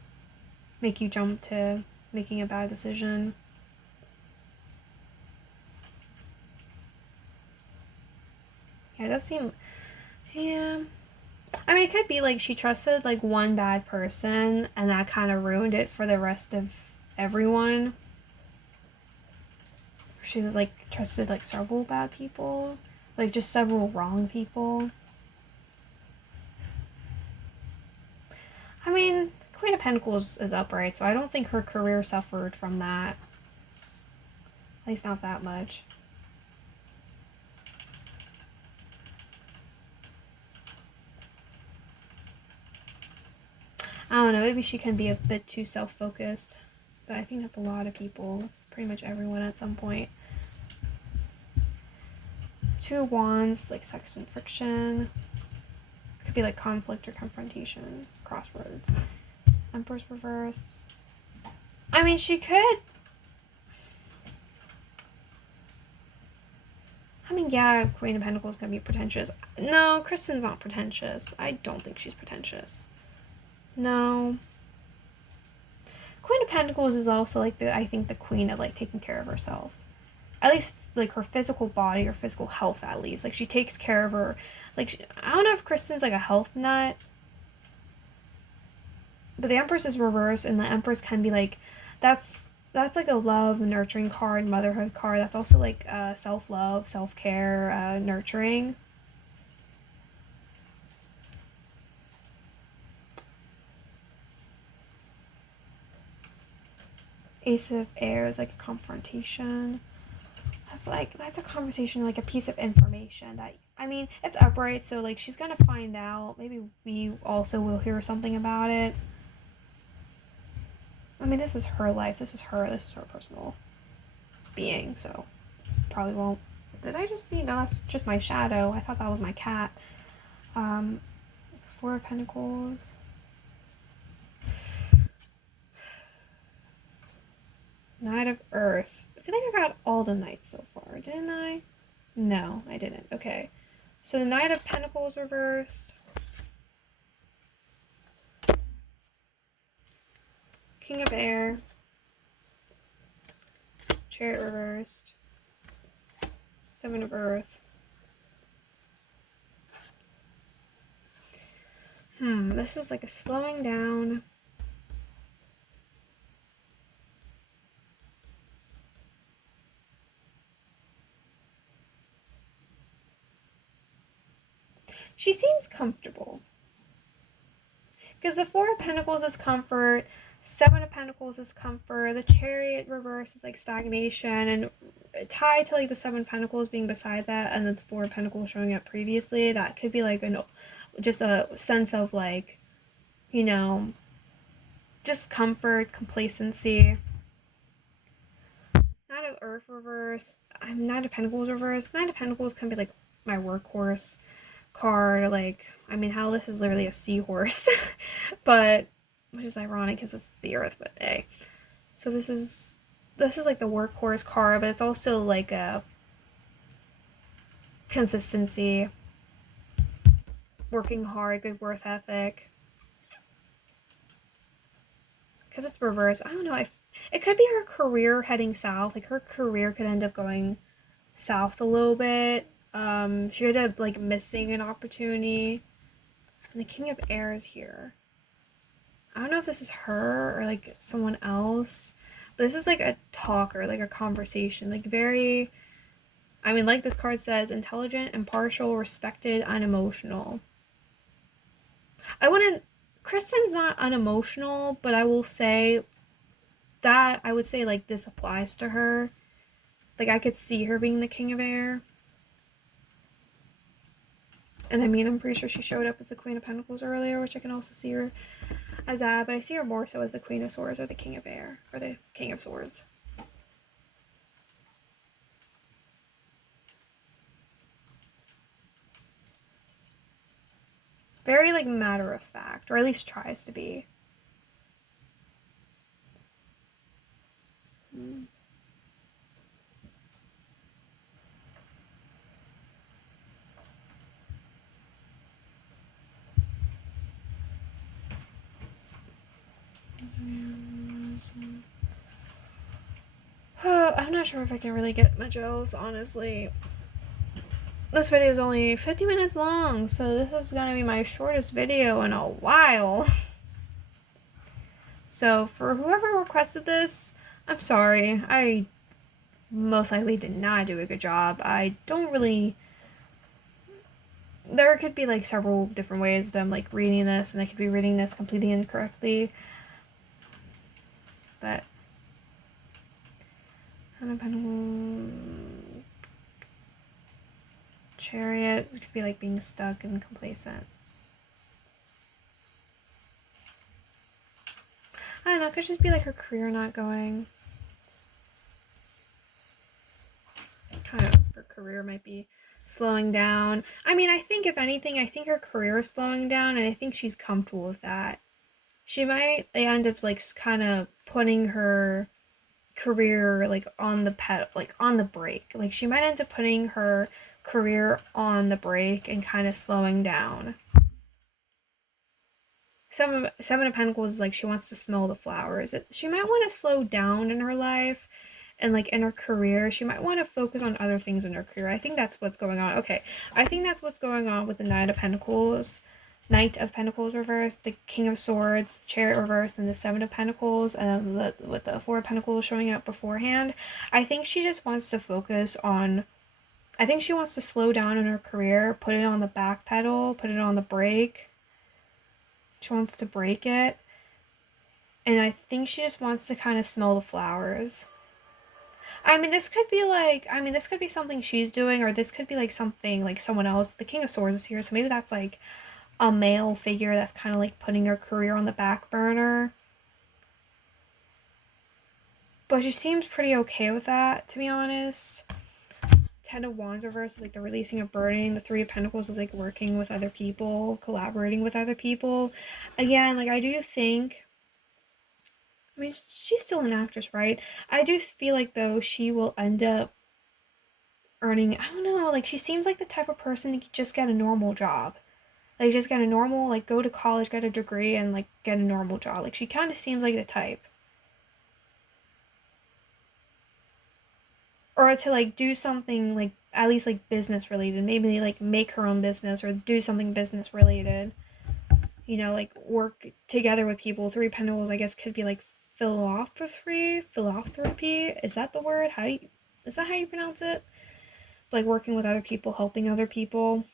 make you jump to making a bad decision. Yeah, it does seem... Yeah. I mean, it could be like she trusted like one bad person and that kind of ruined it for the rest of everyone. She was like trusted like several bad people. Like just several wrong people. I mean, Queen of Pentacles is upright, so I don't think her career suffered from that. At least not that much. don't know, maybe she can be a bit too self-focused. But I think that's a lot of people. It's pretty much everyone at some point. Two of Wands, like sex and friction. Could be like conflict or confrontation. Crossroads. Empress reverse. I mean, she could... I mean, yeah, Queen of Pentacles can be pretentious. No, Kristen's not pretentious. I don't think she's pretentious. No. Queen of Pentacles is also like I think the queen of like taking care of herself. At least like her physical body or physical health at least. Like she takes care of her. Like I don't know if Kristen's like a health nut. But the Empress is reversed and the Empress can be like that's like a love, nurturing card, motherhood card. That's also like self-love, self-care, nurturing. Ace of Air is like a confrontation. That's a conversation, like a piece of information that, I mean, it's upright, so like she's gonna find out. Maybe we also will hear something about it. I mean, this is her life. This is her personal being, so probably won't. Did I just see? No, that's just my shadow. I thought that was my cat. Four of Pentacles. Knight of Earth. I feel like I got all the knights so far, didn't I? No, I didn't. Okay. So the Knight of Pentacles reversed. King of Air. Chariot reversed. Seven of Earth. This is like a slowing down. She seems comfortable. Because the Four of Pentacles is comfort, Seven of Pentacles is comfort, the Chariot reverse is like stagnation, and tied to like the Seven of Pentacles being beside that, and then the Four of Pentacles showing up previously, that could be like just a sense of like, you know, just comfort, complacency. Knight of Earth reverse, Knight of Pentacles reverse. Knight of Pentacles can be like my workhorse card. Like, I mean, Howless is literally a seahorse, but which is ironic because it's the Earth, but hey. So this is like the workhorse card, but it's also like a consistency, working hard, good work ethic. Because it's reversed, I don't know. It could be her career heading south. Like her career could end up going south a little bit. She could end up like missing an opportunity. And the King of Air is here. I don't know if this is her or like someone else, but this is like a talker, like a conversation, like very, I mean, like this card says, intelligent, impartial, respected, unemotional. Kristen's not unemotional, but I will say that, I would say like this applies to her. Like I could see her being the King of Air. And I mean, I'm pretty sure she showed up as the Queen of Pentacles earlier, which I can also see her as that, but I see her more so as the Queen of Swords or the King of Air, or the King of Swords. Very, like, matter of fact, or at least tries to be. I'm not sure if I can really get much else, honestly. This video is only 50 minutes long, so this is gonna be my shortest video in a while. So for whoever requested this, I'm sorry. I most likely did not do a good job. I don't really... There could be like several different ways that I'm like reading this, and I could be reading this completely incorrectly. But Chariot could be like being stuck and complacent. I don't know, it could just be like her career not going. Kind of her career might be slowing down. I mean, I think if anything, I think her career is slowing down, and I think she's comfortable with that. She might end up like kind of putting her career like on the like on the brake. Like she might end up putting her career on the brake and kind of slowing down. Seven of Pentacles is like she wants to smell the flowers. She might want to slow down in her life and like in her career. She might want to focus on other things in her career. I think that's what's going on. Okay, I think that's what's going on with the Knight of Pentacles reversed, the King of Swords, the Chariot reversed, and the Seven of Pentacles, and with the Four of Pentacles showing up beforehand. I think she just wants to focus on. I think she wants to slow down in her career, put it on the back pedal, put it on the brake. She wants to break it. And I think she just wants to kind of smell the flowers. I mean, this could be something she's doing, or this could be like something like someone else. The King of Swords is here, so maybe that's like a male figure that's kind of like putting her career on the back burner. But she seems pretty okay with that, to be honest. Ten of Wands reversed is like the releasing of burden. The Three of Pentacles is like working with other people, collaborating with other people. Again, like I do think, I mean, she's still an actress, right? I do feel like though she will end up earning, I don't know, like she seems like the type of person to just get a normal job. Like just get a normal, like go to college, get a degree, and like get a normal job. Like she kind of seems like the type. Or to like do something like at least like business related. Maybe like make her own business or do something business related. You know, like work together with people. Three Pentacles, I guess, could be like philanthropy. Is that the word? Is that how you pronounce it? Like working with other people, helping other people.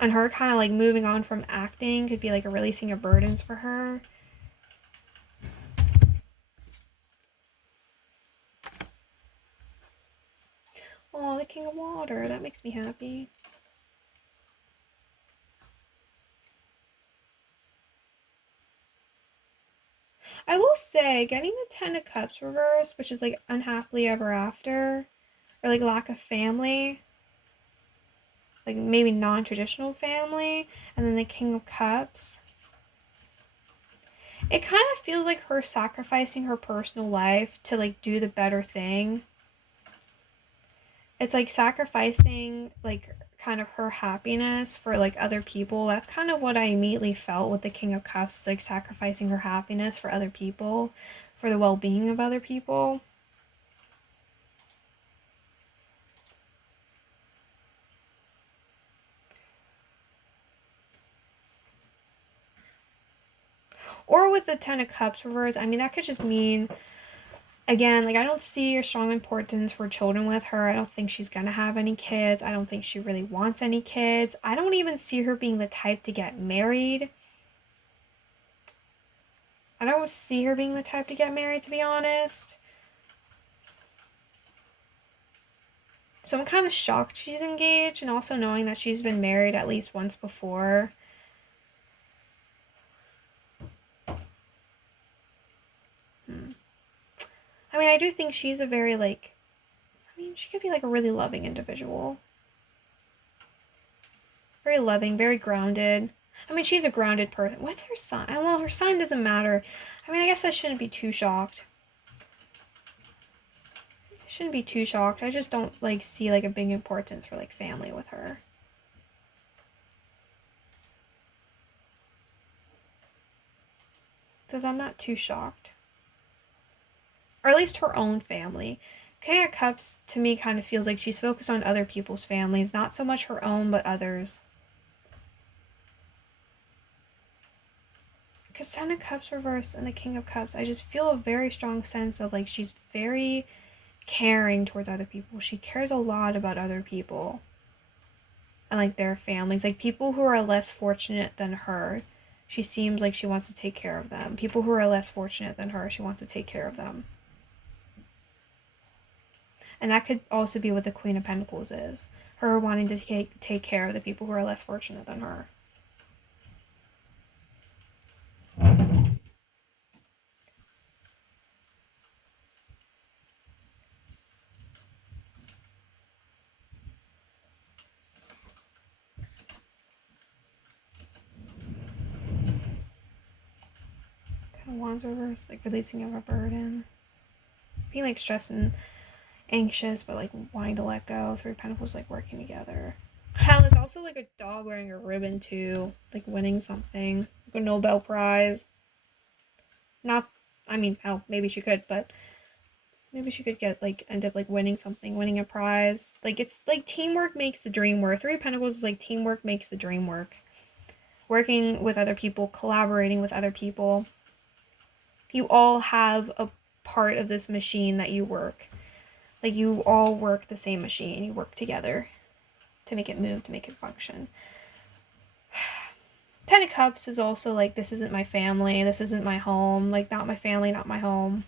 And her kind of like moving on from acting could be like a releasing of burdens for her. Oh, the King of Water. That makes me happy. I will say, getting the Ten of Cups reversed, which is like unhappily ever after, or like lack of family, like maybe non-traditional family, and then the King of Cups. It kind of feels like her sacrificing her personal life to like do the better thing. It's like sacrificing like kind of her happiness for like other people. That's kind of what I immediately felt with the King of Cups, like sacrificing her happiness for other people, for the well-being of other people. Or with the Ten of Cups reverse, I mean, that could just mean, again, like I don't see a strong importance for children with her. I don't think she's gonna have any kids. I don't think she really wants any kids. I don't even see her being the type to get married. I don't see her being the type to get married, to be honest. So I'm kind of shocked she's engaged, and also knowing that she's been married at least once before. I mean, I do think she's a very, like, I mean, she could be, like, a really loving individual. Very loving, very grounded. I mean, she's a grounded person. What's her sign? Well, her sign doesn't matter. I mean, I guess I shouldn't be too shocked. I shouldn't be too shocked. I just don't, like, see, like, a big importance for, like, family with her. So I'm not too shocked. Or at least her own family. King of Cups, to me, kind of feels like she's focused on other people's families. Not so much her own, but others. Because Ten of Cups reversed and the King of Cups, I just feel a very strong sense of, like, she's very caring towards other people. She cares a lot about other people. And, like, their families. Like, people who are less fortunate than her. She seems like she wants to take care of them. People who are less fortunate than her, she wants to take care of them. And that could also be what the Queen of Pentacles is. Her wanting to take care of the people who are less fortunate than her. Wands reversed, like releasing of a burden. Being like stressed and anxious, but like wanting to let go. Three of Pentacles, like working together. Hell, it's also like a dog wearing a ribbon too, like winning something, like a Nobel Prize. Not, I mean, hell, maybe she could, but maybe she could get like end up like winning something, winning a prize. Like it's like teamwork makes the dream work. Three of Pentacles is like teamwork makes the dream work. Working with other people, collaborating with other people. You all have a part of this machine that you work. Like you all work the same machine. You work together to make it move, to make it function. Ten of Cups is also like, this isn't my family, this isn't my home, like not my family, not my home.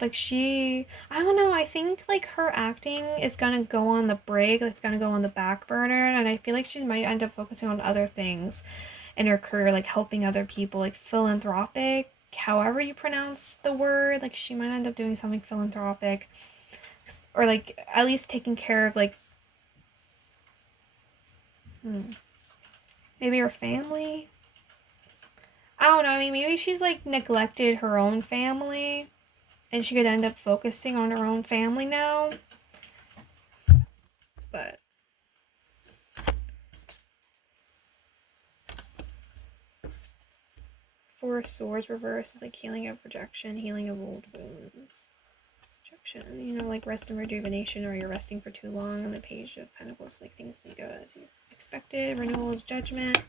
Like I don't know, I think like her acting is gonna go on the break, it's gonna go on the back burner, and I feel like she might end up focusing on other things in her career, like helping other people, like philanthropic, however you pronounce the word, like she might end up doing something philanthropic, or like at least taking care of like maybe her family. I don't know, I mean maybe she's like neglected her own family and she could end up focusing on her own family now. But Four of Swords reverse is like healing of rejection, healing of old wounds. Rejection, you know, like rest and rejuvenation, or you're resting for too long. And the Page of Pentacles, like things didn't go as you expected. Renewal is judgment.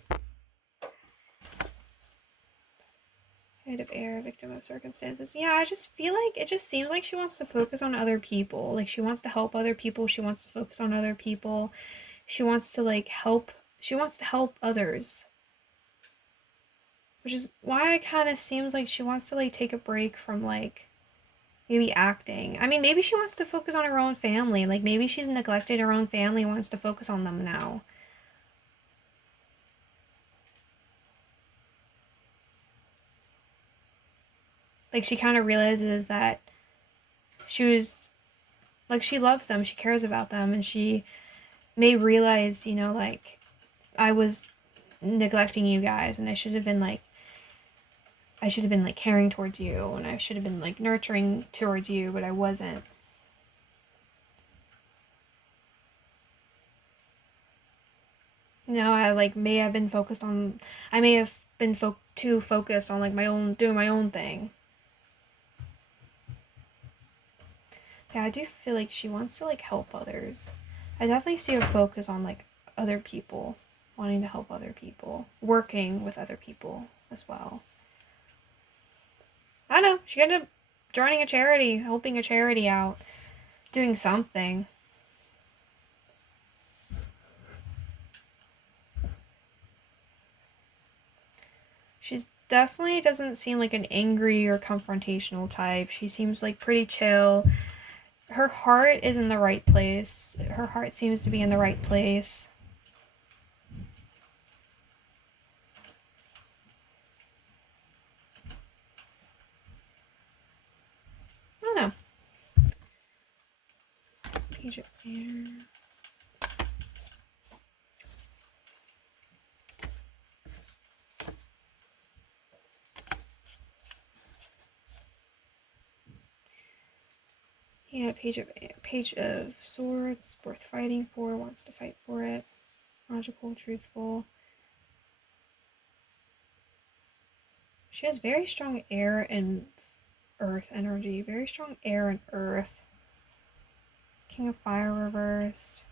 Head of Air, victim of circumstances. Yeah, I just feel like it just seems like she wants to focus on other people. Like she wants to help other people. She wants to focus on other people. She wants to like help. She wants to help others. Which is why it kind of seems like she wants to like take a break from like maybe acting. I mean, maybe she wants to focus on her own family. Like maybe she's neglected her own family and wants to focus on them now. Like she kind of realizes that she was like, she loves them, she cares about them, and she may realize, you know, like I was neglecting you guys and I should have been like caring towards you, and I should have been like nurturing towards you, but I wasn't. You know, I like may have been focused on, I may have been too focused on like doing my own thing. Yeah, I do feel like she wants to like help others. I definitely see a focus on like other people, wanting to help other people, working with other people as well. I don't know, she ended up joining a charity, helping a charity out, doing something. She's definitely doesn't seem like an angry or confrontational type. She seems like pretty chill. Her heart is in the right place. Her heart seems to be in the right place. I don't know. Page of Air. Yeah, Page of Swords, worth fighting for, wants to fight for it. Logical, truthful. She has very strong air and earth energy. Very strong air and earth. King of Fire reversed.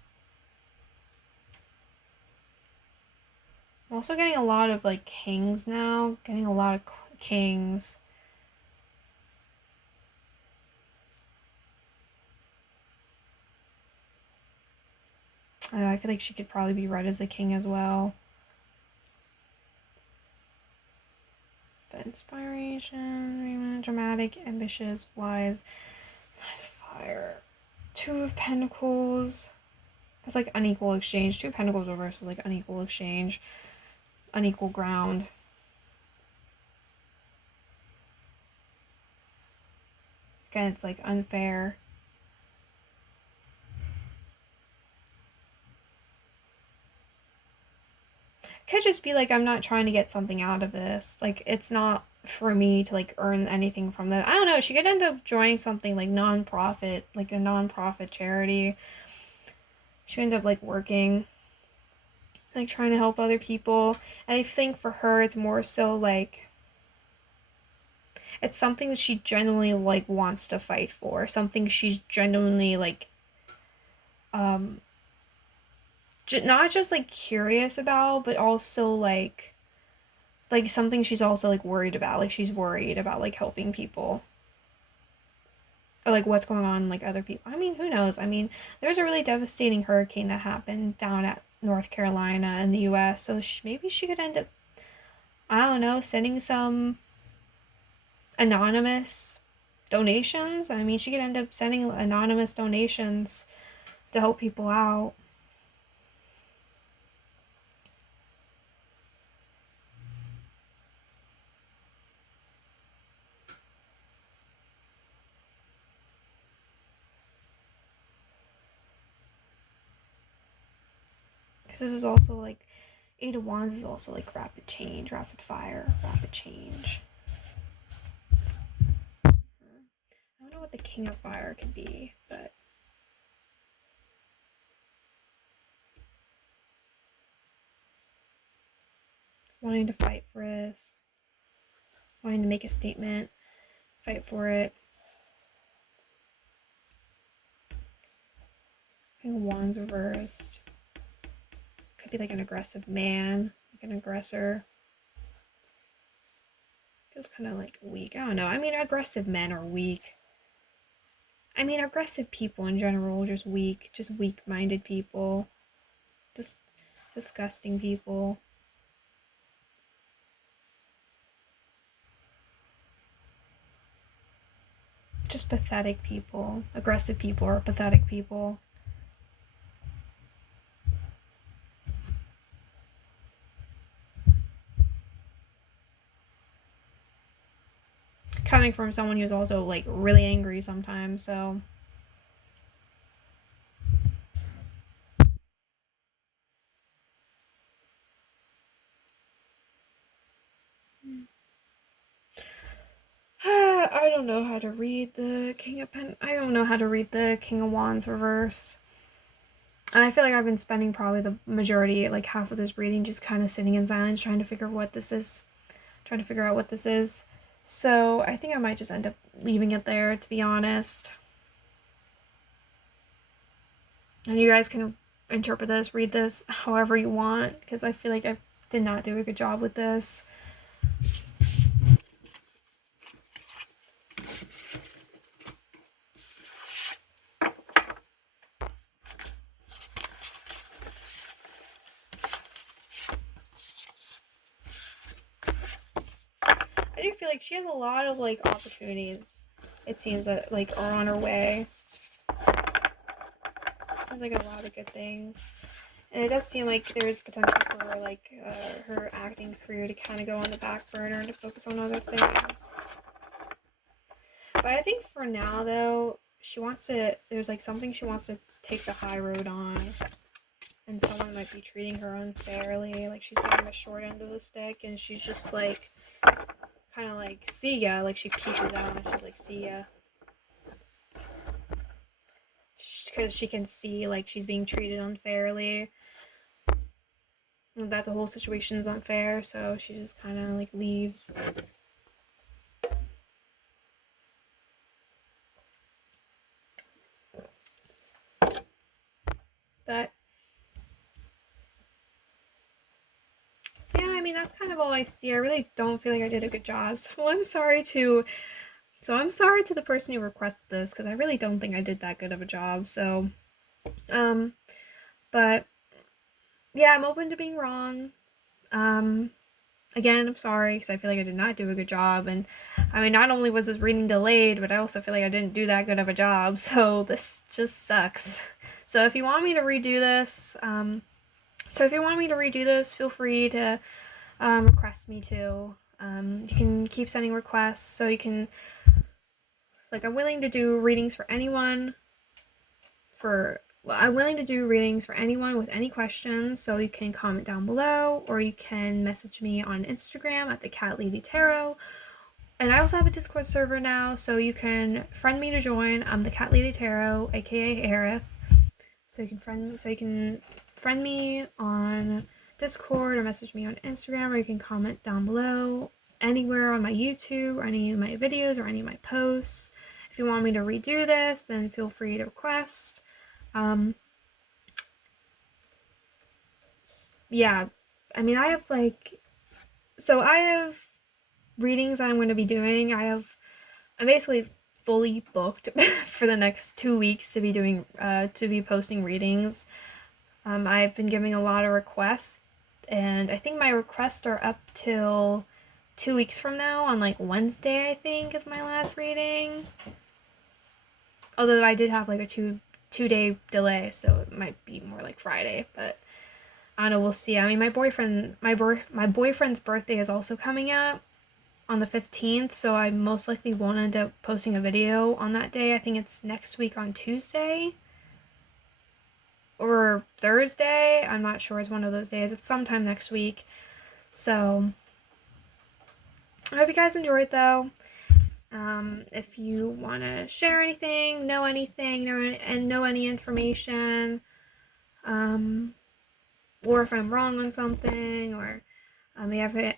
I'm also getting a lot of like kings now. Getting a lot of kings. I feel like she could probably be read as a king as well. But inspiration, dramatic, ambitious, wise, Knight of Fire, Two of Pentacles. That's like unequal exchange. Two of Pentacles reversed is like unequal exchange, unequal ground. Again, it's like unfair. could just be like, I'm not trying to get something out of this. Like, it's not for me to like earn anything from that. I don't know. She could end up joining something like nonprofit, like a nonprofit charity. She could end up like working, like trying to help other people. And I think for her, it's more so like it's something that she genuinely like wants to fight for. Something she's genuinely like um not just like curious about, but also like something she's also like worried about. Like she's worried about like helping people or like what's going on like other people. I mean, who knows? I mean, there's a really devastating hurricane that happened down at North Carolina in the U.S. So maybe she could end up, I don't know, sending some anonymous donations. I mean, she could end up sending anonymous donations to help people out. Because this is also like Eight of Wands is also like rapid change, rapid fire, rapid change. I don't know what the King of Fire could be, but wanting to fight for this, wanting to make a statement, fight for it. King of Wands reversed. Could be like an aggressive man, like an aggressor. Feels kind of like weak. I don't know. I mean, aggressive men are weak. I mean, aggressive people in general are just weak-minded people. Just disgusting people. Just pathetic people. Aggressive people are pathetic people. Coming from someone who's also like really angry sometimes, so I don't know how to read the King of I don't know how to read the King of Wands reversed. And I feel like I've been spending probably the majority, like half of this reading, just kind of sitting in silence, trying to figure out what this is. So I think I might just end up leaving it there, to be honest. And you guys can interpret this, read this however you want, because I feel like I did not do a good job with this. I do feel like she has a lot of like opportunities, it seems, that like are on her way. Seems like a lot of good things. And it does seem like there's potential for like her acting career to kind of go on the back burner and to focus on other things. But I think for now though, there's like something she wants to take the high road on. And someone might be treating her unfairly. Like she's getting the short end of the stick and she's just like kind of like, see ya. Like she pieces out and she's like, see ya. Because she can see like she's being treated unfairly. That the whole situation's unfair, so she just kind of like leaves. But yeah, I mean that's kind of all I see. I really don't feel like I did a good job. So I'm sorry to the person who requested this because I really don't think I did that good of a job. So but yeah, I'm open to being wrong. Again, I'm sorry because I feel like I did not do a good job. And I mean, not only was this reading delayed, but I also feel like I didn't do that good of a job. So this just sucks. So if you want me to redo this, feel free to request me to. You can keep sending requests. So you can, like, I'm willing to do readings for anyone, for I'm willing to do readings for anyone with any questions, so you can comment down below, or you can message me on Instagram at the Cat Lady Tarot. And I also have a Discord server now, so you can friend me to join. I'm the Cat Lady Tarot, aka Aerith. So you can friend me on Discord or message me on Instagram, or you can comment down below anywhere on my YouTube or any of my videos or any of my posts. If you want me to redo this, then feel free to request. Yeah, I mean, I have readings that I'm going to be doing. I'm basically fully booked for the next 2 weeks to be posting readings. I've been giving a lot of requests, and I think my requests are up till 2 weeks from now on like Wednesday, I think, is my last reading. Although I did have like a two-day delay, so it might be more like Friday, but I don't know, we'll see. I mean, my boyfriend's birthday is also coming up on the 15th, so I most likely won't end up posting a video on that day. I think it's next week on Tuesday or Thursday. I'm not sure. It's one of those days. It's sometime next week. So I hope you guys enjoyed, though. If you want to share anything, know anything, know any information, or if I'm wrong on something, or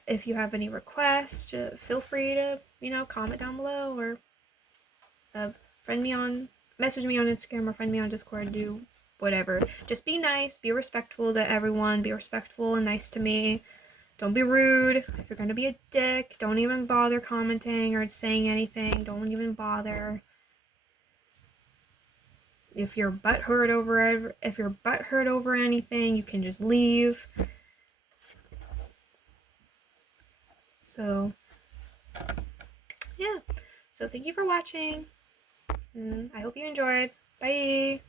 if you have any requests, feel free to, comment down below, or message me on Instagram, or friend me on Discord, do whatever. Just be nice, be respectful to everyone, be respectful and nice to me. Don't be rude. If you're gonna be a dick, don't even bother commenting or saying anything. Don't even bother. If you're butthurt over anything, you can just leave. So, yeah. So thank you for watching. I hope you enjoyed. Bye!